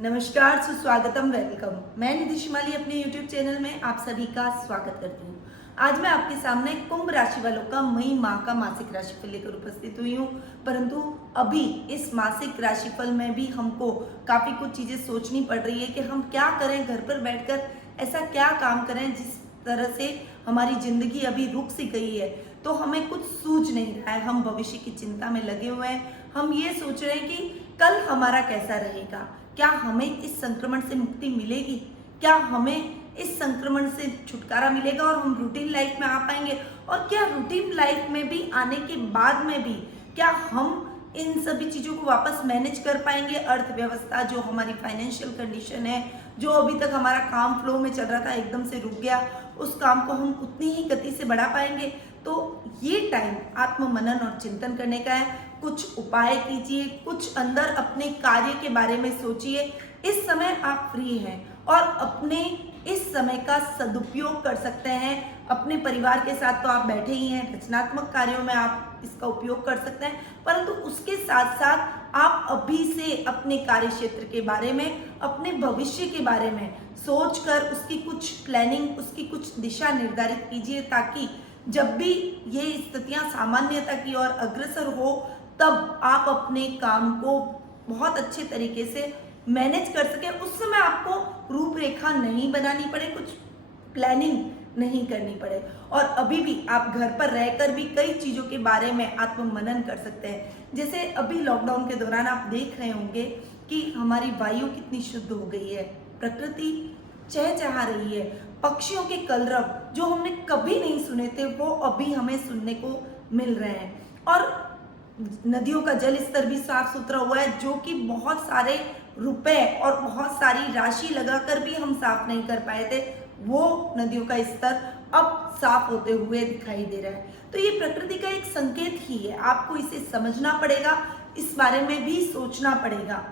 नमस्कार, सुस्वागतम, वेलकम। मैं निधि शिमाली अपने YouTube चैनल में आप सभी का स्वागत करती हूँ। आज मैं आपके सामने कुंभ राशि वालों का मई माह का मासिक राशिफल लेकर उपस्थित हुई हूँ। परंतु अभी इस मासिक राशिफल में भी हमको काफी कुछ चीजें सोचनी पड़ रही है कि हम क्या करें, घर पर बैठकर ऐसा क्या काम करें जिस तरह से हमारी जिंदगी अभी रुक सी गई है। तो हमें कुछ सूझ नहीं रहा है, हम भविष्य की चिंता में लगे हुए हैं। हम ये सोच रहे हैं कि कल हमारा कैसा रहेगा, क्या हमें इस संक्रमण से मुक्ति मिलेगी, क्या हमें इस संक्रमण से छुटकारा मिलेगा और हम रूटीन लाइफ में आ पाएंगे, और क्या रूटीन लाइफ में भी आने के बाद में भी क्या हम इन सभी चीजों को वापस मैनेज कर पाएंगे। अर्थव्यवस्था, जो हमारी फाइनेंशियल कंडीशन है, जो अभी तक हमारा काम फ्लो में चल रहा था एकदम से रुक गया, उस काम को हम उतनी ही गति से बढ़ा पाएंगे। तो ये टाइम आत्म मनन और चिंतन करने का है। कुछ उपाय कीजिए, कुछ अंदर अपने कार्य के बारे में सोचिए। इस समय आप फ्री हैं और अपने इस समय का सदुपयोग कर सकते हैं। अपने परिवार के साथ तो आप बैठे ही हैं, रचनात्मक कार्यों में आप इसका उपयोग कर सकते हैं, परंतु उसके साथ साथ आप अभी से अपने कार्य क्षेत्र के बारे में, अपने भविष्य के बारे में सोचकर उसकी कुछ प्लानिंग, उसकी कुछ दिशा निर्धारित कीजिए, ताकि जब भी ये स्थितियां सामान्यता की ओर अग्रसर हो तब आप अपने काम को बहुत अच्छे तरीके से मैनेज कर सके। उस समय आपको रूपरेखा नहीं बनानी पड़े, कुछ प्लानिंग नहीं करनी पड़े, और अभी भी आप घर पर रहकर भी कई चीजों के बारे में आत्म मनन कर सकते हैं। जैसे अभी लॉकडाउन के दौरान आप देख रहे होंगे कि हमारी वायु कितनी शुद्ध हो गई है, प्रकृति चहचहा रही है, पक्षियों के कलरव जो हमने कभी नहीं सुने थे वो अभी हमें सुनने को मिल रहे हैं, और नदियों का जल स्तर भी साफ सुथरा हुआ है, जो कि बहुत सारे रुपए और बहुत सारी राशि लगाकर भी हम साफ नहीं कर पाए थे। वो नदियों का स्तर अब साफ होते हुए दिखाई दे रहा है। तो ये प्रकृति का एक संकेत ही है, आपको इसे समझना पड़ेगा, इस बारे में भी सोचना पड़ेगा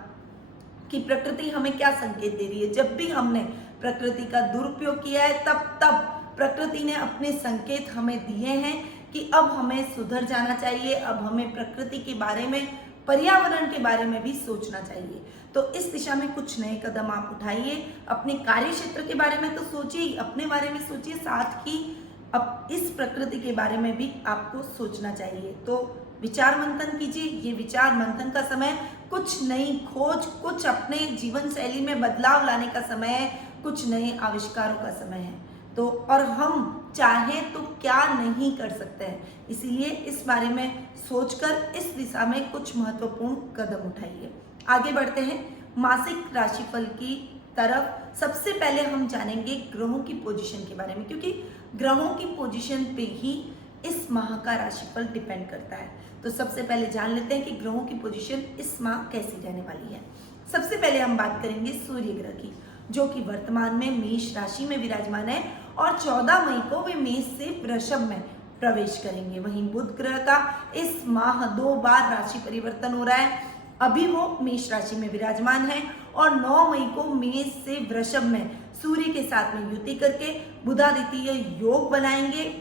कि प्रकृति हमें क्या संकेत दे रही है। जब भी हमने प्रकृति का दुरुपयोग किया है तब प्रकृति ने अपने संकेत हमें दिए हैं कि अब हमें सुधर जाना चाहिए, अब हमें प्रकृति के बारे में, पर्यावरण के बारे में भी सोचना चाहिए। तो इस दिशा में कुछ नए कदम आप उठाइए। अपने कार्य क्षेत्र के बारे में तो सोचिए, अपने बारे में सोचिए, साथ ही अब इस प्रकृति के बारे में भी आपको सोचना चाहिए। तो विचार मंथन कीजिए। ये विचार मंथन का समय, कुछ नई खोज, कुछ अपने जीवन शैली में बदलाव लाने का समय है, कुछ नए आविष्कारों का समय है। तो और हम चाहें तो क्या नहीं कर सकते हैं, इसीलिए इस बारे में सोचकर इस दिशा में कुछ महत्वपूर्ण कदम उठाइए। आगे बढ़ते हैं मासिक राशिफल की तरफ। सबसे पहले हम जानेंगे ग्रहों की पोजीशन के बारे में, क्योंकि ग्रहों की पोजीशन पे ही इस माह का राशिफल डिपेंड करता है। तो सबसे पहले जान लेते हैं कि ग्रहों की पोजीशन इस माह कैसी रहने वाली है। सबसे पहले हम बात करेंगे सूर्य ग्रह की, जो कि वर्तमान में मेष राशि में विराजमान है और 14 मई को वे मेष से वृषभ में प्रवेश करेंगे। वहीं बुध ग्रह का इस माह 2 बार राशि परिवर्तन हो रहा है। अभी वो मेष राशि में विराजमान है और 9 मई को मेष से वृषभ में सूर्य के साथ में युति करके बुधादित्य योग बनाएंगे,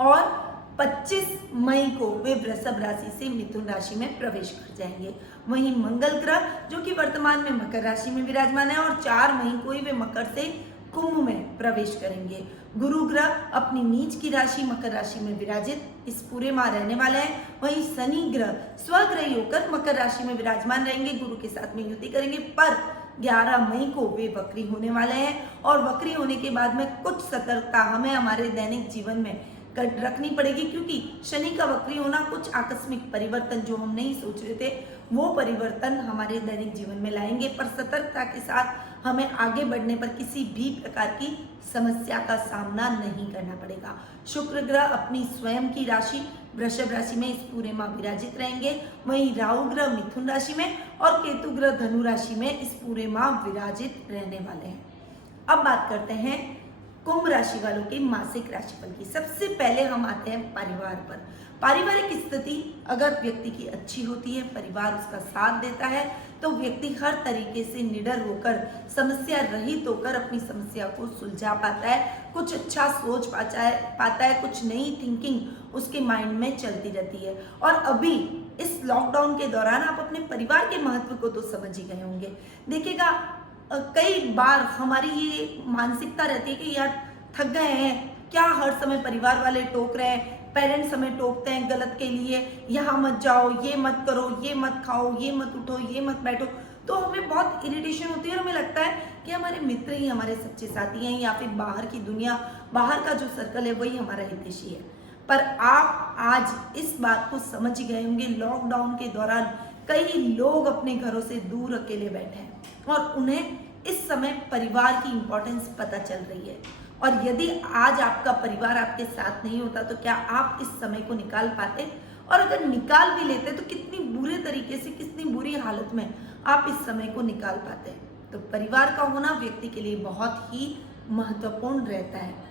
और 25 मई को वे वृषभ राशि से मिथुन राशि में प्रवेश कर जाएंगे। वहीं मंगल ग्रह, जो कि वर्तमान में मकर राशि में विराजमान है, और 4 मई को ही वे मकर से कुंभ में प्रवेश करेंगे। गुरु ग्रह अपनी नीच की राशि मकर राशि में विराजित इस पूरे माह रहने वाले हैं। वहीं शनि ग्रह स्वग्रही होकर मकर राशि में विराजमान रहेंगे, गुरु के साथ में युति करेंगे, पर 11 मई को वे वक्री होने वाले हैं, और वक्री होने के बाद में कुछ सतर्कता हमें हमारे दैनिक जीवन में रखनी पड़ेगी, क्योंकि शनि का वक्री होना कुछ आकस्मिक परिवर्तन जो हम नहीं सोच रहे थे वो परिवर्तन हमारे दैनिक जीवन में लाएंगे, पर सतर्कता के साथ हमें आगे बढ़ने पर किसी भी प्रकार की समस्या का सामना नहीं करना पड़ेगा। शुक्र ग्रह अपनी स्वयं की राशि वृषभ राशि में इस पूरे माह विराजित रहेंगे। वहीं राहु ग्रह मिथुन राशि में और केतु ग्रह धनु राशि में इस पूरे माह विराजित रहने वाले हैं। अब बात करते हैं कुंभ राशि वालों के मासिक राशिफल की। सबसे पहले हम आते हैं परिवार पर। पारिवारिक स्थिति अगर व्यक्ति की अच्छी होती है, परिवार उसका साथ देता है, तो व्यक्ति हर तरीके से निडर होकर, समस्या रहित होकर अपनी समस्या को सुलझा पाता है, कुछ अच्छा सोच पाता है, कुछ नई थिंकिंग उसके माइंड में चलती रहती है। और अभी इस लॉकडाउन के दौरान आप अपने परिवार के महत्व को तो समझ ही गए होंगे। देखिएगा, कई बार हमारी ये मानसिकता रहती है कि यार थक गए हैं, क्या हर समय परिवार वाले टोक रहे हैं, पेरेंट्स हमें टोकते हैं गलत के लिए, यहाँ मत जाओ, ये मत करो, ये मत खाओ, ये मत उठो, ये मत बैठो। तो हमें बहुत इरिटेशन होती है और हमें लगता है कि हमारे मित्र ही हमारे सच्चे साथी हैं, या फिर बाहर की दुनिया, बाहर का जो सर्कल है वही हमारा हितैषी है। पर आप आज इस बात को समझ गए होंगे, लॉकडाउन के दौरान कई लोग अपने घरों से दूर अकेले बैठे हैं और उन्हें इस समय परिवार की इंपॉर्टेंस पता चल रही है। और यदि आज आपका परिवार आपके साथ नहीं होता तो क्या आप इस समय को निकाल पाते? और अगर निकाल भी लेते तो कितनी बुरे तरीके से, कितनी बुरी हालत में आप इस समय को निकाल पाते? तो परिवार का होना व्यक्ति के लिए बहुत ही महत्वपूर्ण रहता है।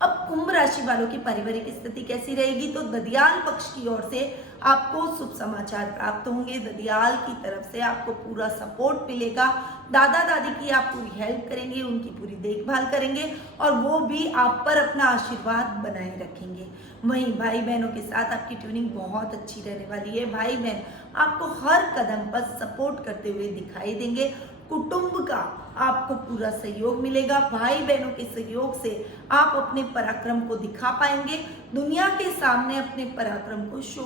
अब कुंभ राशि वालों की पारिवारिक स्थिति कैसी रहेगी? तो ददियाल पक्ष की ओर से आपको शुभ समाचार प्राप्त होंगे। ददियाल की तरफ से आपको पूरा सपोर्ट मिलेगा। दादा दादी की आप पूरी हेल्प करेंगे, उनकी पूरी देखभाल करेंगे और वो भी आप पर अपना आशीर्वाद बनाए रखेंगे। वहीं भाई बहनों के साथ आपकी ट्यूनिंग बहुत अच्छी रहने वाली है। भाई बहन आपको हर कदम पर सपोर्ट करते हुए दिखाई देंगे। कुटुंब का आपको पूरा सहयोग मिलेगा। भाई बहनों के सहयोग से आप अपने पराक्रम को दिखा पाएंगे, दुनिया के सामने अपने पराक्रम को शो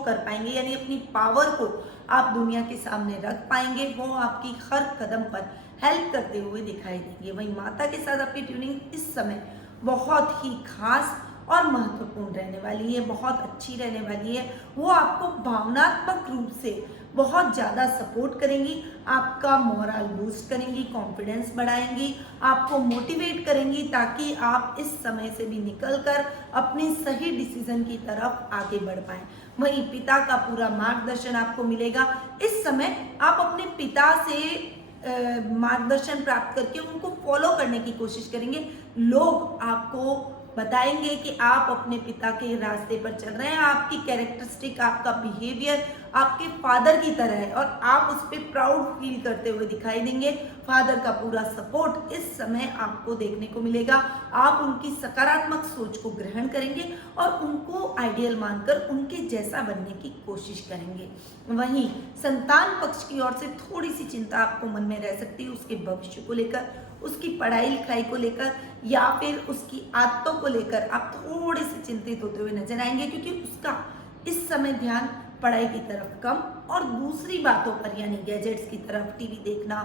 कर पाएंगे, यानी अपनी पावर को आप दुनिया के सामने रख पाएंगे। वो आपकी हर कदम पर हेल्प करते हुए दिखाई देंगे। वहीं माता के साथ आपकी ट्यूनिंग इस समय बहुत ही खास और महत्वपूर्ण रहने वाली है, बहुत अच्छी रहने वाली है। वो आपको भावनात्मक रूप से बहुत ज़्यादा सपोर्ट करेंगी, आपका मोरल बूस्ट करेंगी, कॉन्फिडेंस बढ़ाएंगी, आपको मोटिवेट करेंगी ताकि आप इस समय से भी निकलकर अपने सही डिसीजन की तरफ आगे बढ़ पाएं। वहीं पिता का पूरा मार्गदर्शन आपको मिलेगा। इस समय आप अपने पिता से मार्गदर्शन प्राप्त करके उनको फॉलो करने की कोशिश करेंगे। लोग आपको बताएंगे कि आप अपने पिता के रास्ते पर चल रहे हैं, आपकी कैरेक्टरिस्टिक, आपका बिहेवियर आपके फादर की तरह है और आप उस पर प्राउड फील करते हुए दिखाई देंगे। फादर का पूरा सपोर्ट इस समय आपको देखने को मिलेगा। आप उनकी सकारात्मक सोच को ग्रहण करेंगे और उनको आइडियल मानकर उनके जैसा बनने की कोशिश करेंगे। वहीं संतान पक्ष की ओर से थोड़ी सी चिंता आपको मन में रह सकती है, उसके भविष्य को लेकर, उसकी पढ़ाई लिखाई को लेकर या फिर उसकी आदतों को लेकर आप थोड़े से चिंतित होते हुए नजर आएंगे, क्योंकि उसका इस समय ध्यान पढ़ाई की तरफ कम और दूसरी बातों पर यानी गैजेट्स की तरफ, टीवी देखना,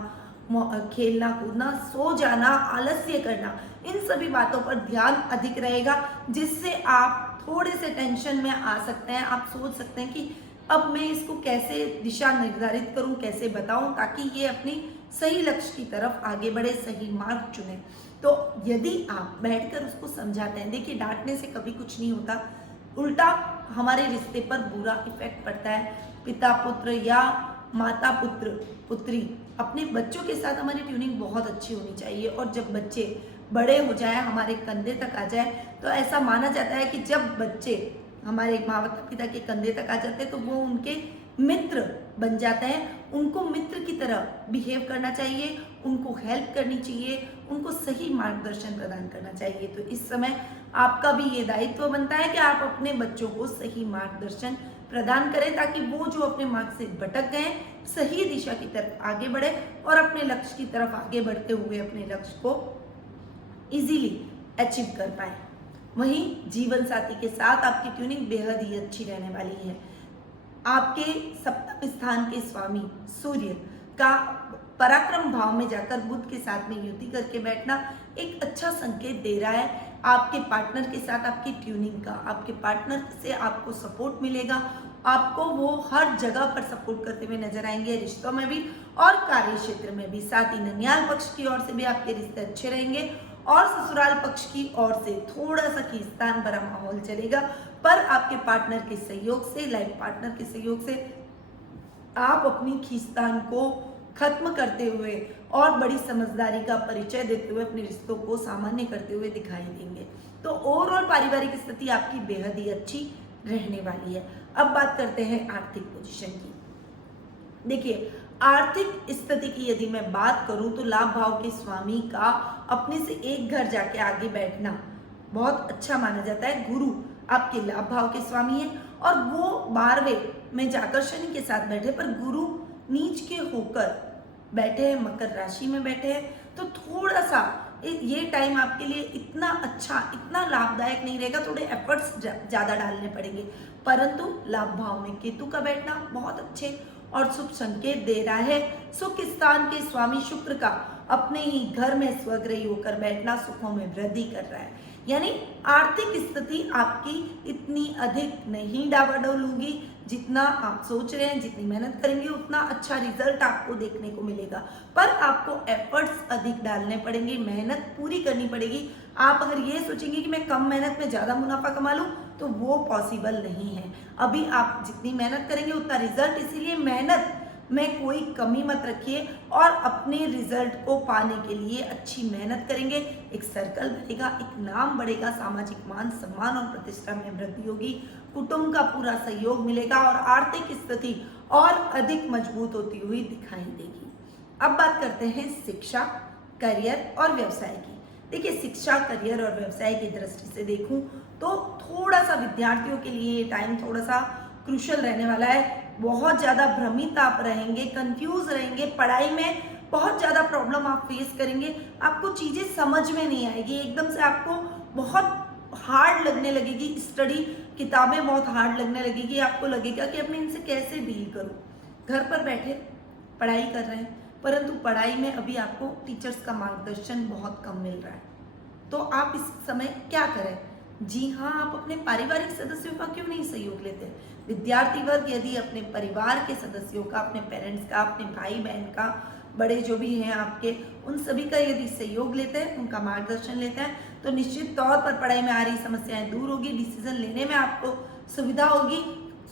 खेलना कूदना, सो जाना, आलस्य करना, इन सभी बातों पर ध्यान अधिक रहेगा, जिससे आप थोड़े से टेंशन में आ सकते हैं। आप सोच सकते हैं कि अब मैं इसको कैसे दिशा निर्धारित करूं, कैसे बताऊं ताकि ये अपनी सही लक्ष्य की तरफ आगे बढ़े, सही मार्ग चुने। तो यदि आप बैठकर उसको समझाते हैं, देखिए डांटने से कभी कुछ नहीं होता, उल्टा हमारे रिश्ते पर बुरा इफेक्ट पड़ता है। पिता पुत्र या माता पुत्र पुत्री, अपने बच्चों के साथ हमारी ट्यूनिंग बहुत अच्छी होनी चाहिए। और जब बच्चे बड़े हो जाए, हमारे कंधे तक आ जाए, तो ऐसा माना जाता है कि जब बच्चे हमारे माता पिता के कंधे तक आ जाते हैं तो वो उनके मित्र बन जाते हैं। उनको मित्र की तरह बिहेव करना चाहिए, उनको हेल्प करनी चाहिए, उनको सही मार्गदर्शन प्रदान करना चाहिए। तो इस समय आपका भी ये दायित्व बनता है कि आप अपने बच्चों को सही मार्गदर्शन प्रदान करें ताकि वो जो अपने मार्ग से भटक गए सही दिशा की तरफ आगे बढ़े और अपने लक्ष्य की तरफ आगे बढ़ते हुए अपने लक्ष्य को इजीली अचीव कर पाए। वहीं जीवन साथी के साथ आपकी ट्यूनिंग बेहद ही अच्छी रहने वाली है। आपके सप्तम स्थान के स्वामी सूर्य का पराक्रम भाव में जाकर बुध के साथ में युति करके बैठना एक अच्छा संकेत दे रहा है। आपके पार्टनर के साथ आपकी ट्यूनिंग का, आपके पार्टनर से आपको सपोर्ट मिलेगा, आपको वो हर जगह पर सपोर्ट करते हुए नजर आएंगे, रिश्तों में भी और कार्य क्षेत्र में भी। साथ ही ननियाल पक्ष की ओर से भी आपके रिश्ते अच्छे रहेंगे और ससुराल पक्ष की ओर से थोड़ा सा खींचतान भरा माहौल चलेगा, पर आपके पार्टनर के सहयोग से, लाइफ पार्टनर के सहयोग से आप अपनी खींचतान को खत्म करते हुए और बड़ी समझदारी का परिचय देते हुए अपने रिश्तों को सामान्य करते हुए दिखाई देंगे। तो ओवरऑल पारिवारिक स्थिति आपकी बेहद ही अच्छी रहने वाली है। अब बात करते हैं आर्थिक पोजीशन की। देखिए, आर्थिक स्थिति की यदि मैं बात करूं तो लाभ भाव के स्वामी का अपने से एक घर जाके आगे बैठना बहुत अच्छा माना जाता है। गुरु आपके लाभ भाव के स्वामी हैं और वो 12वें में जाकर शनि के साथ बैठे, पर गुरु नीच के होकर बैठे हैं, मकर राशि में बैठे हैं, तो थोड़ा सा ये टाइम आपके लिए इतना अच्छा, इतना लाभदायक नहीं रहेगा, थोड़े एफर्ट्स ज़्यादा डालने पड़ेंगे। परंतु लाभ भाव में केतु का बैठना बहुत अच्छे और शुभ संकेत दे रहा है। सुख स्थान के स्वामी शुक्र का अपने ही घर में स्वग्रही होकर बैठना सुखों में वृद्धि कर रहा है, यानी आर्थिक स्थिति आपकी इतनी अधिक नहीं डावाडोल होगी। जितना आप सोच रहे हैं, जितनी मेहनत करेंगे उतना अच्छा रिजल्ट आपको देखने को मिलेगा, पर आपको एफर्ट्स अधिक डालने पड़ेंगे, मेहनत पूरी करनी पड़ेगी। आप अगर ये सोचेंगे कि मैं कम मेहनत में ज़्यादा मुनाफा कमा लूँ, तो वो पॉसिबल नहीं है। अभी आप जितनी मेहनत करेंगे उतना रिजल्ट, इसीलिए मेहनत में कोई कमी मत रखिए और अपने रिजल्ट को पाने के लिए अच्छी मेहनत करेंगे। एक सर्कल बढ़ेगा, एक नाम बढ़ेगा, सामाजिक मान सम्मान और प्रतिष्ठा में वृद्धि होगी, कुटुंब का पूरा सहयोग मिलेगा और आर्थिक स्थिति और अधिक मजबूत होती हुई दिखाई देगी। अब बात करते हैं शिक्षा, करियर और व्यवसाय की। देखिए, शिक्षा, करियर और व्यवसाय की दृष्टि से देखूं तो थोड़ा सा विद्यार्थियों के लिए ये टाइम थोड़ा सा क्रूशल रहने वाला है। बहुत ज़्यादा भ्रमित आप रहेंगे, कंफ्यूज रहेंगे, पढ़ाई में बहुत ज़्यादा प्रॉब्लम आप फेस करेंगे, आपको चीज़ें समझ में नहीं आएगी, एकदम से आपको बहुत हार्ड लगने लगेगी स्टडी, किताबें बहुत हार्ड लगने लगेगी, आपको लगेगा कि अब मैं इनसे कैसे डील करूँ। घर पर बैठे पढ़ाई कर रहे हैं, परंतु पढ़ाई में अभी आपको टीचर्स का मार्गदर्शन बहुत कम मिल रहा है, तो आप इस समय क्या करें? जी हाँ, आप अपने पारिवारिक सदस्यों का क्यों नहीं सहयोग लेते? विद्यार्थी वर्ग यदि अपने परिवार के सदस्यों का, अपने पेरेंट्स का, अपने भाई बहन का, बड़े जो भी हैं आपके, उन सभी का यदि सहयोग लेते हैं, उनका मार्गदर्शन लेते हैं, तो निश्चित तौर पर पढ़ाई में आ रही समस्याएं दूर होगी, डिसीजन लेने में आपको सुविधा होगी,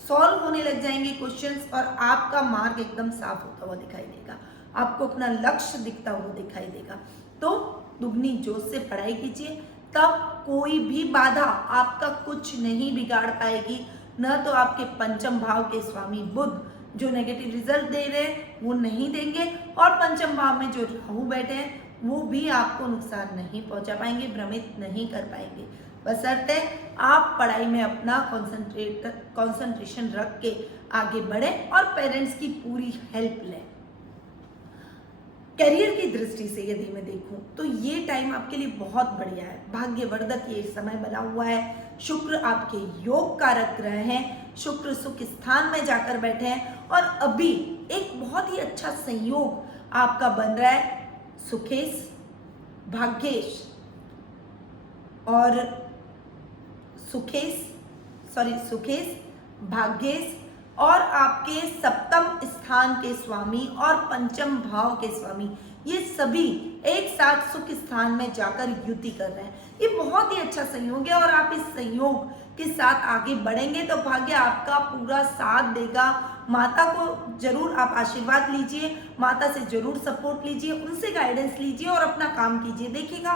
सॉल्व होने लग जाएंगे क्वेश्चंस और आपका मार्ग एकदम साफ होता हुआ दिखाई देगा, आपको अपना लक्ष्य दिखता हुआ दिखाई देगा। तो दुगनी जोश से पढ़ाई कीजिए, तब कोई भी बाधा आपका कुछ नहीं बिगाड़ पाएगी। न तो आपके पंचम भाव के स्वामी बुध जो नेगेटिव रिजल्ट दे रहे हैं वो नहीं देंगे, और पंचम भाव में जो राहु बैठे हैं वो भी आपको नुकसान नहीं पहुंचा पाएंगे, भ्रमित नहीं कर पाएंगे, बशर्ते आप पढ़ाई में अपना कंसंट्रेशन रख के आगे बढ़ें और पेरेंट्स की पूरी हेल्प लें। करियर की दृष्टि से यदि मैं देखूं तो ये टाइम आपके लिए बहुत बढ़िया है, भाग्यवर्धक ये समय बना हुआ है। शुक्र आपके योग कारक ग्रह हैं, शुक्र सुख स्थान में जाकर बैठे हैं और अभी एक बहुत ही अच्छा संयोग आपका बन रहा है सुखेश, भाग्येश और सुखेश, भाग्येश और आपके सप्तम स्थान के स्वामी और पंचम भाव के स्वामी, ये सभी एक साथ सुख स्थान में जाकर युति कर रहे हैं। ये बहुत ही अच्छा संयोग है और आप इस संयोग के साथ आगे बढ़ेंगे तो भाग्य आपका पूरा साथ देगा। माता को जरूर आप आशीर्वाद लीजिए, माता से जरूर सपोर्ट लीजिए, उनसे गाइडेंस लीजिए और अपना काम कीजिए। देखिएगा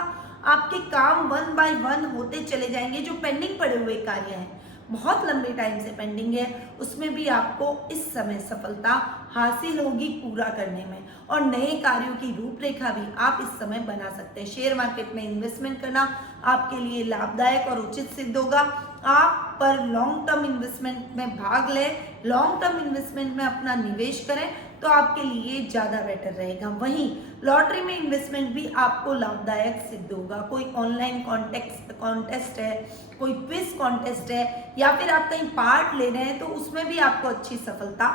आपके काम 1 बाय 1 होते चले जाएंगे। जो पेंडिंग पड़े हुए कार्य हैं, बहुत लंबे टाइम से पेंडिंग है, उसमें भी आपको इस समय सफलता हासिल होगी पूरा करने में, और नए कार्यों की रूपरेखा भी आप इस समय बना सकते हैं। शेयर मार्केट में इन्वेस्टमेंट करना आपके लिए लाभदायक और उचित सिद्ध होगा। आप पर लॉन्ग टर्म इन्वेस्टमेंट में भाग लें, लॉन्ग टर्म इन्वेस्टमेंट में अपना निवेश करें तो आपके लिए ज़्यादा बेटर रहेगा। वहीं लॉटरी में इन्वेस्टमेंट भी आपको लाभदायक सिद्ध होगा। कोई ऑनलाइन कॉन्टेस्ट है, कोई क्विज कॉन्टेस्ट है, या फिर आप कहीं पार्ट ले रहे हैं तो उसमें भी आपको अच्छी सफलता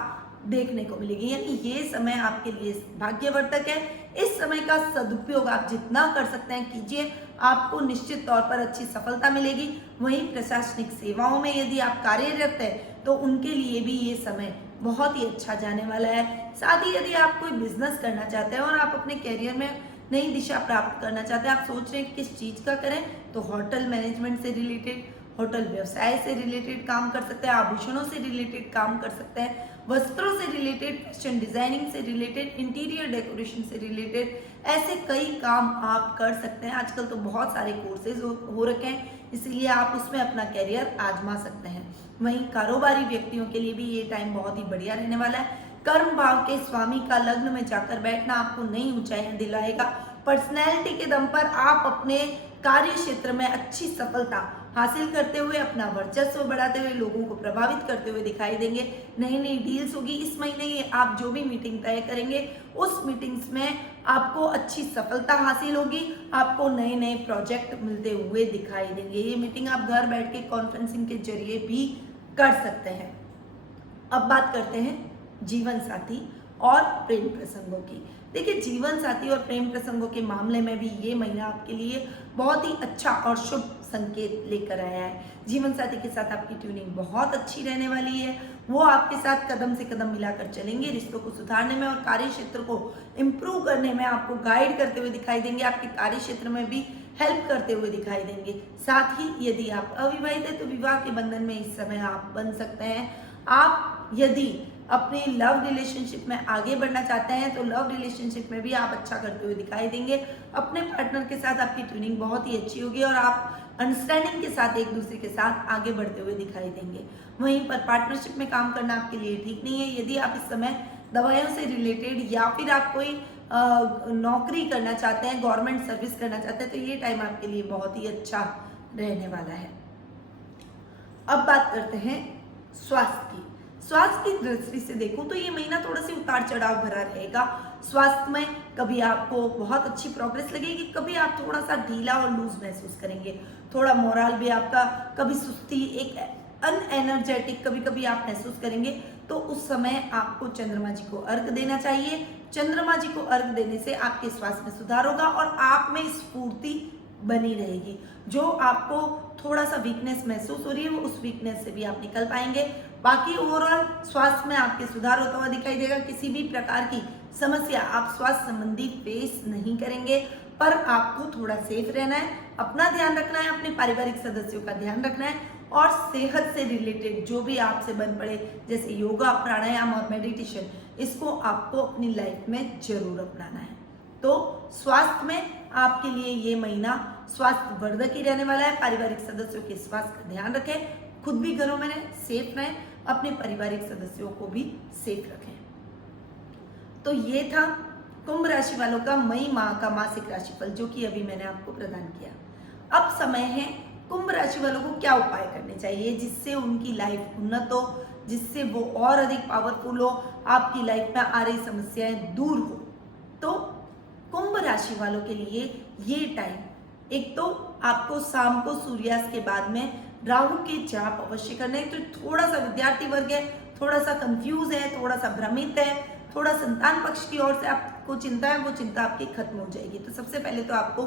देखने को मिलेगी। यानी ये समय आपके लिए भाग्यवर्धक है। इस समय का सदुपयोग आप जितना कर सकते हैं कीजिए, आपको निश्चित तौर पर अच्छी सफलता मिलेगी। वहीं प्रशासनिक सेवाओं में यदि आप कार्यरत हैं तो उनके लिए भी ये समय बहुत ही अच्छा जाने वाला है। साथ ही यदि आप कोई बिजनेस करना चाहते हैं और आप अपने करियर में नई दिशा प्राप्त करना चाहते हैं, आप सोच रहे हैं किस चीज़ का करें, तो होटल मैनेजमेंट से रिलेटेड, होटल व्यवसाय से रिलेटेड काम कर सकते हैं, आभूषणों से रिलेटेड काम कर सकते हैं, वस्त्रों से रिलेटेड, फैशन डिजाइनिंग से रिलेटेड, इंटीरियर डेकोरेशन से रिलेटेड, ऐसे कई काम आप कर सकते हैं। आजकल तो बहुत सारे कोर्सेज हो रखे हैं, इसीलिए आप उसमें अपना करियर आजमा सकते हैं। वहीं कारोबारी व्यक्तियों के लिए भी ये टाइम बहुत ही बढ़िया रहने वाला है। कर्म भाव के स्वामी का लग्न में जाकर बैठना आपको नई ऊंचाइयां दिलाएगा। पर्सनैलिटी के दम पर आप अपने कार्य क्षेत्र में अच्छी सफलता हासिल करते हुए, अपना वर्चस्व बढ़ाते हुए, लोगों को प्रभावित करते हुए दिखाई देंगे। नई नई डील्स होगी इस महीने। ये आप जो भी मीटिंग तय करेंगे उस मीटिंग्स में आपको अच्छी सफलता हासिल होगी, आपको नए नए प्रोजेक्ट मिलते हुए दिखाई देंगे। ये मीटिंग आप घर बैठ के कॉन्फ्रेंसिंग के जरिए भी कर सकते हैं। अब बात करते हैं जीवन साथी और प्रेम प्रसंगों की। देखिए, जीवन साथी और प्रेम प्रसंगों के मामले में भी ये महीना आपके लिए बहुत ही अच्छा और शुभ संकेत लेकर आया है। जीवन साथी के साथ आपकी ट्यूनिंग बहुत अच्छी रहने वाली है। वो आपके साथ कदम से कदम मिलाकर चलेंगे, रिश्तों को सुधारने में और कार्य क्षेत्र को इम्प्रूव करने में आपको गाइड करते हुए दिखाई देंगे, आपके कार्य क्षेत्र में भी हेल्प करते हुए दिखाई देंगे। साथ ही यदि आप अविवाहित हैं तो विवाह के बंधन में इस समय आप बन सकते हैं। आप यदि अपनी लव रिलेशनशिप में आगे बढ़ना चाहते हैं तो लव रिलेशनशिप में भी आप अच्छा करते हुए दिखाई देंगे। अपने पार्टनर के साथ आपकी ट्यूनिंग बहुत ही अच्छी होगी और आप अंडरस्टैंडिंग के साथ एक दूसरे के साथ आगे बढ़ते हुए दिखाई देंगे। वहीं पर पार्टनरशिप में काम करना आपके लिए ठीक नहीं है। यदि आप इस समय दवाइयों से रिलेटेड या फिर आप कोई नौकरी करना चाहते हैं, गवर्नमेंट सर्विस करना चाहते हैं, तो ये टाइम आपके लिए बहुत ही अच्छा रहने वाला है। अब बात करते हैं स्वास्थ्य की। स्वास्थ्य की दृष्टि से देखूं तो ये महीना थोड़ा सी उतार चढ़ाव भरा रहेगा। स्वास्थ्य में कभी आपको बहुत अच्छी प्रोग्रेस लगेगी, कभी आप थोड़ा सा ढीला और लूज महसूस करेंगे। थोड़ा मोरल भी आपका, कभी सुस्ती, एक अनएनर्जेटिक कभी कभी आप महसूस करेंगे। तो उस समय आपको चंद्रमा जी को अर्घ देना चाहिए। चंद्रमा जी को अर्घ देने से आपके स्वास्थ्य में सुधार होगा और आप में स्फूर्ति बनी रहेगी। जो आपको थोड़ा सा वीकनेस महसूस हो रही है, वो उस वीकनेस से भी आप निकल पाएंगे। बाकी ओवरऑल स्वास्थ्य में आपके सुधार होता हुआ दिखाई देगा। किसी भी प्रकार की समस्या आप स्वास्थ्य संबंधी फेस नहीं करेंगे, पर आपको थोड़ा सेफ रहना है, अपना ध्यान रखना है, अपने पारिवारिक सदस्यों का ध्यान रखना है और सेहत से रिलेटेड जो भी आपसे बन पड़े, जैसे योगा, प्राणायाम और मेडिटेशन, इसको आपको अपनी लाइफ में जरूर अपनाना है। तो स्वास्थ्य में आपके लिए ये महीना स्वास्थ्य वर्धक ही रहने वाला है। पारिवारिक सदस्यों के स्वास्थ्य का ध्यान रखें, खुद भी घरों में रहें, सेफ रहें, अपने पारिवारिक सदस्यों को भी सेफ रखें। तो ये था कुंभ राशि वालों का मई माह का मासिक राशिफल, जो कि अभी मैंने आपको प्रदान किया। अब समय है कुंभ राशि वालों को क्या उपाय करने चाहिए जिससे उनकी लाइफ उन्नत हो, जिससे वो और अधिक पावरफुल हो, आपकी लाइफ में आ रही समस्याएं दूर हो। तो कुंभ राशि वालों के लिए ये टाइम, एक तो आपको शाम को सूर्यास्त के बाद में राहु के जाप अवश्य करने हैं। तो थोड़ा सा विद्यार्थी वर्ग है, थोड़ा सा कंफ्यूज है, थोड़ा सा भ्रमित है, थोड़ा संतान पक्ष की ओर से आपको चिंता है, वो चिंता आपकी खत्म हो जाएगी। तो सबसे पहले तो आपको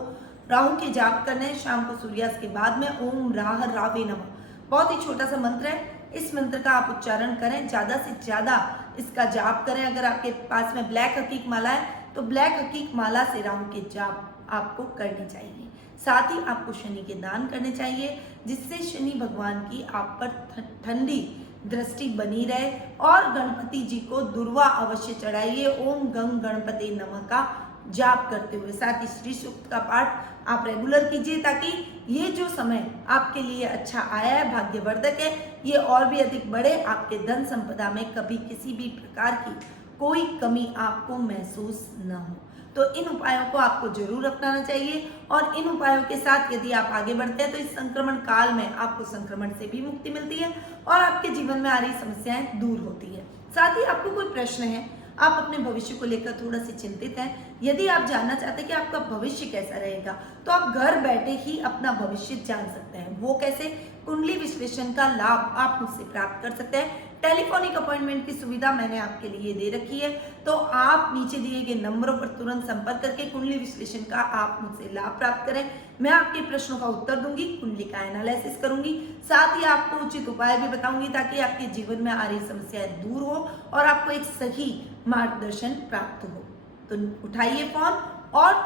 राहु के जाप करने हैं शाम को सूर्यास्त के बाद में। ओम राह रावे नमः, बहुत ही छोटा सा मंत्र है, इस मंत्र का आप उच्चारण करें, ज्यादा से ज्यादा इसका जाप करें। अगर आपके पास में ब्लैक हकीक माला है तो ब्लैक हकीक माला से राहु के जाप आपको करनी चाहिए। साथ ही आपको शनि के दान करने चाहिए, जिससे शनि भगवान की आप पर ठंडी दृष्टि बनी रहे। और गणपति जी को दुर्वा अवश्य चढ़ाइए, ओम गंग गणपति नमः का जाप करते हुए। साथ ही श्री सूक्त का पाठ आप रेगुलर कीजिए, ताकि ये जो समय आपके लिए अच्छा आया है, भाग्यवर्धक है, ये और भी अधिक बढ़े। आपके धन संपदा में कभी किसी भी प्रकार की कोई कमी आपको महसूस न हो। तो इन उपायों को आपको जरूर अपनाना चाहिए और इन उपायों के साथ यदि आप आगे बढ़ते हैं तो इस संक्रमण काल में आपको संक्रमण से भी मुक्ति मिलती है और आपके जीवन में आ रही समस्याएं दूर होती है। साथ ही आपको कोई प्रश्न है, आप अपने भविष्य को लेकर थोड़ा सी चिंतित हैं, यदि आप जानना चाहते हैं कि आपका भविष्य कैसा रहेगा, तो आप घर बैठे ही अपना भविष्य जान सकते हैं। वो कैसे? कुंडली विश्लेषण का लाभ आप मुझसे प्राप्त कर सकते हैं। टेलीफोनिक अपॉइंटमेंट की सुविधा मैंने आपके लिए दे रखी है, तो आप नीचे दिए गए नंबरों पर तुरंत संपर्क करके कुंडली विश्लेषण का आप मुझसे लाभ प्राप्त करें। मैं आपके प्रश्नों का उत्तर दूंगी, कुंडली का एनालिसिस करूंगी, साथ ही आपको उचित उपाय भी बताऊंगी, ताकि आपके जीवन में आ रही समस्याएं दूर हो और आपको एक सही मार्गदर्शन प्राप्त हो। तो उठाइए फोन और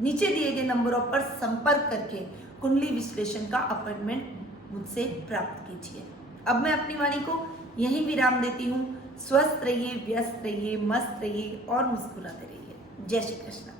नीचे दिए गए नंबरों पर संपर्क करके कुंडली विश्लेषण का अपॉइंटमेंट मुझसे प्राप्त कीजिए। अब मैं अपनी वाणी को यहीं विराम देती हूँ। स्वस्थ रहिए, व्यस्त रहिए, मस्त रहिए और मुस्कुराते रहिए। जय श्री कृष्ण।